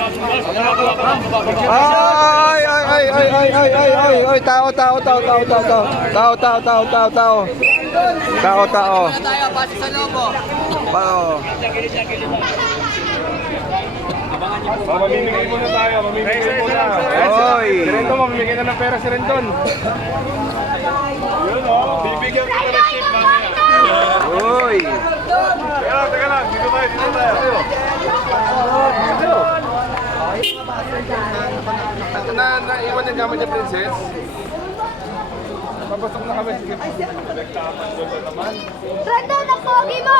Ay, tao. Mamimigay muna tayo, mamimigay muna. Oy. Si Rendon, mamimigay na ng pera si Rendon. Yun o, bibigyan ko na ng tip mamaya. Oy. Teka lang, dito tayo. Naiwan yung gamit niya, Princess. Papasok na kami. Sige. Rendon, ang pogi mo!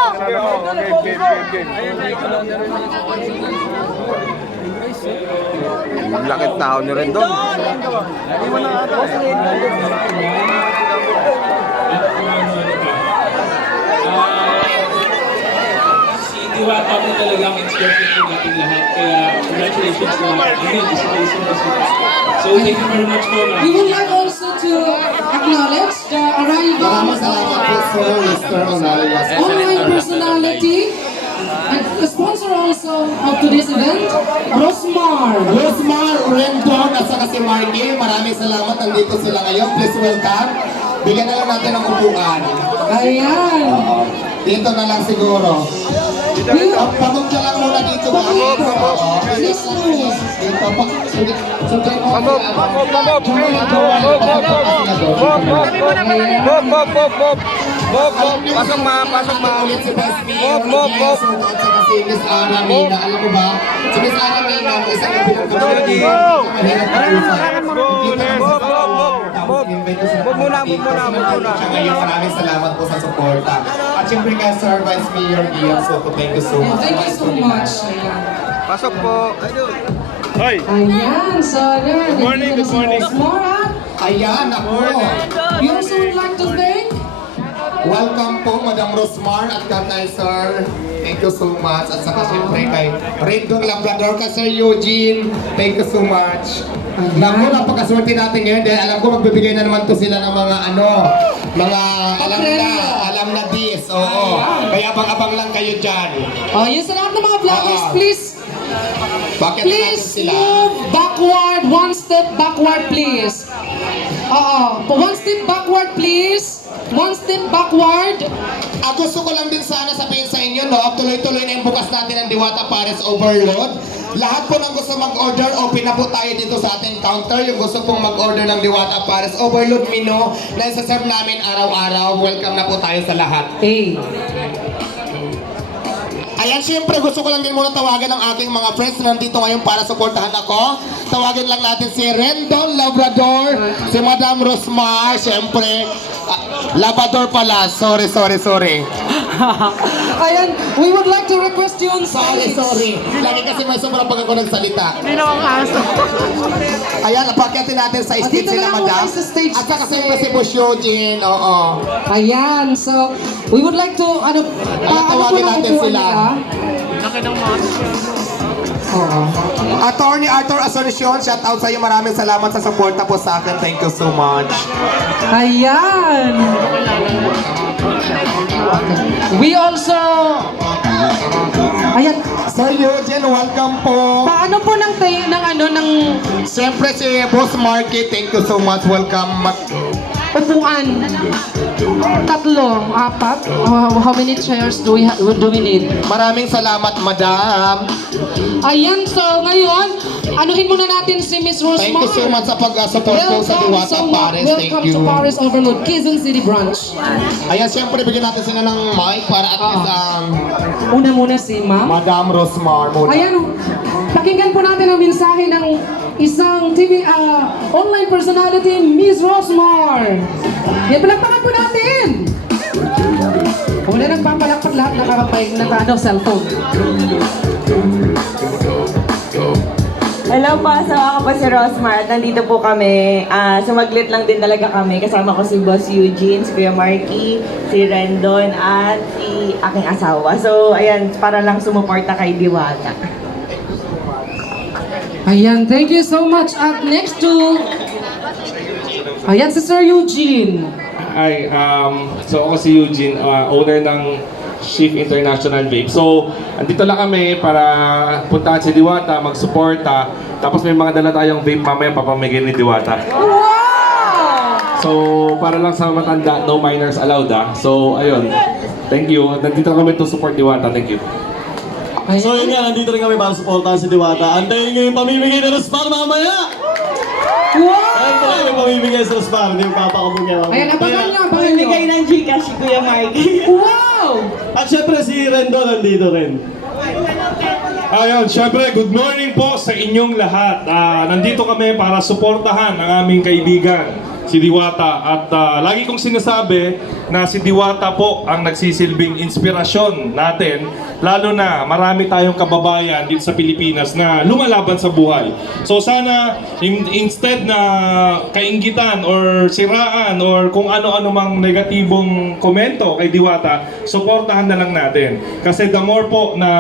Ang lakit tao ni Rendon. Si Diwata mo talagang inspiration po natin lahat. Kaya congratulations po. So thank you very much po. We would like also to acknowledge the arrival Maraming salamat po, Sir Mr. Onalias. online personality and the sponsor also of today's event, Rosmar. Rosmar, Rendon, at saka si Marky. Maraming salamat. Nandito sila ngayon. Please welcome. Bigyan na lang natin ng upuan. Ayan. Dito na lang siguro. Pagod lang muna dito. Please move. Dito. Pasok ma. Ulit si Vice Mayor Iglesias at saka si Miss Ara Mina. Alam mo ba? Si Miss Ara Mina, isang kabilang mahirap ngayon. Maraming salamat po sa suporta. At syempre kay Sir Vice Mayor Ian Soto, thank you so much. Thank you so much. Ayan. Pasok po. Hoy! Ayan, so there. Good morning, good morning. Rosmar. Ayan, ako. We also would like to thank Welcome po, Madam Rosmar at kay Sir. Thank you so much. At saka syempre kay Rendon Labrador, kay Sir Eugene. Thank you so much. Naku, napakaswerte natin ngayon dahil alam ko magbibigay na naman to sila ng mga mga alam na this. Oo. Kaya abang-abang lang kayo dyan. Oh, yun sa lahat ng mga vloggers, please Bakit natin Please sila? move backward, one step backward, please. One step backward, please. One step backward. Gusto ko lang din sana sabihin sa inyo, no? Tuloy-tuloy na yung bukas natin ng Diwata Pares Overload. Lahat po ng gusto mag-order, open na po tayo dito sa ating counter. Yung gusto pong mag-order ng Diwata Pares Overload menu na isa-serve namin araw-araw. Welcome na po tayo sa lahat. Hey. Ayan, siyempre gusto ko lang din muna tawagan ng aking mga friends na nandito ngayon para suportahan ako. Tawagin lang natin si Rendon Labrador, si Madam Rosmar, siyempre. Labrador pala, sorry. Ayan, we would like to request you on stage. Sorry. Lagi kasi may sobrang pag ako nagsalita. Hindi na akong aso. Ayan, napakyatin natin sa stage dito sila, na ako Madam. sa stage. At saka siyempre si Boss Eugene, oo. Ayan, so we would like to, Tawagin natin sila. Oo. Attorney Arthur Asuncion, shout out sa iyo. Maraming salamat sa suporta po sa akin. Thank you so much. Ayan. We also, ayan, Sir Eugene, welcome po. paano po ng Siyempre si Boss Marky, thank you so much. Welcome. upuan? Tatlo, apat? How many chairs do we need? Maraming salamat, Madam. Ayan, so ngayon, anuhin muna natin si Miss Rosmar. Thank you so much sa pag-support po sa Diwata Pares. Thank Welcome you. to Pares Overload, Quezon City Branch. Ayan, siyempre bigyan natin sila ng mic para at least Una muna si Ma'am. Madam Rosmar muna. Ayan, pakinggan po natin ang mensahe ng isang TV online personality, Miss Rosmar. Yan, palakpakan po natin. Wala nagpapalakpak lahat, cellphone. Hello po, sama ko po si Rosmar at nandito po kami. Sumaglit lang din talaga kami. Kasama ko si Boss Eugene, si Kuya Marky, si Rendon, at si aking asawa. So, ayan, para lang sumuporta kay Diwata. Ayan, thank you so much. At next to, ayan si Sir Eugene. Hi, so ako si Eugene, owner ng Chief International Vape. So, andito lang kami para puntahan si Diwata, mag-suporta. Tapos may mga dala tayong vape mamaya papamigay ni Diwata. Wow! So, para lang sa matanda, no minors allowed So, ayun. Thank you. Nandito kami to support Diwata. Thank you. So yun nga, nandito rin kami para supportahan si Diwata. Antayin nyo yung pamimigay na Rosmar mamaya! Wow! Ayun po yung pamimigay sa Rosmar, hindi yung papakabog niya mamaya. Ayan, abangan nyo, abangan nyo. Pamimigay ng Gcash si Kuya Marky. Wow! At syempre si Rendon nandito rin. Ayun, syempre, good morning po sa inyong lahat. Nandito kami para suportahan ang aming kaibigan, si Diwata. At lagi kong sinasabi na si Diwata po ang nagsisilbing inspirasyon natin, lalo na marami tayong kababayan dito sa Pilipinas na lumalaban sa buhay. So sana, instead na kainggitan or siraan or kung ano-ano mang negatibong komento kay Diwata, suportahan na lang natin. Kasi the more po na